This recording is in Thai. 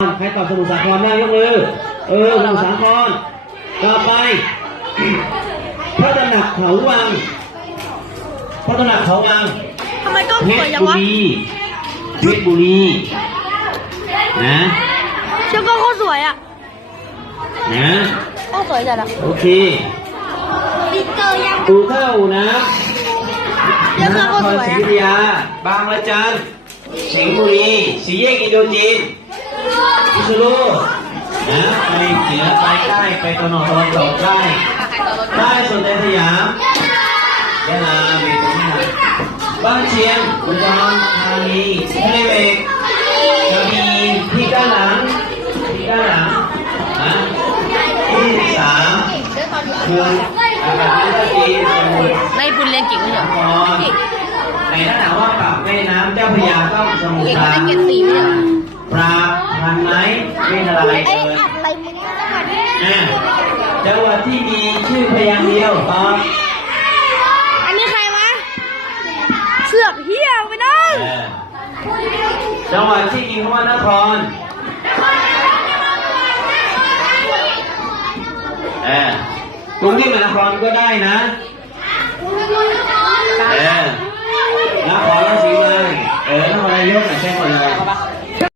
ใครตอบสมุทรสาครได้ยกมือ เออสมุทรสาคร ต่อไป พระตำหนักเขาวัง พระตำหนักเขาวังทำไมกล้องเพสชวยรจังบุวะรีเพชรบุรี นะ เชื่อกล้องโคตรสวยอะนะ กล้องสวยจัดอะโอเคปิเตอร์ยังอูเท่านะเรื่องเครื่องก็สวยศรีอะวิทยา บางระจัน สิงห์บุรี สีแยกอินโดจีน พิษณุโลกนะไปเหนือไปใต้ไปตะวันออกตะวันตกใต้ใต้สุดในสยามยะลาเบตงบ้านเชียงอุดรธานีทะเลเบกกระบี่ที่ด้านหลังที่ด้านหลังนะที่สิบสามเมืองอากาศไม่ได้ดีสมุทรในบุญเรียนเก่งไม่เหรอพรในถ้าถามว่าปรับแม่น้ำเจ้าพระยาต้องสมุทรเก่งสาไม่คร ไม่ทันอะไรไอ้เลยอัดอะไรมึงเนี่ยอะจังหวัดที่มีชื่อพยางค์เดียวตอบอันนี้ใครวะเสือกเฮียไปนั่งเออจังหวัดที่มีคำว่านครเออกรุงเทพมหานครก็ได้นะเออนครราชสี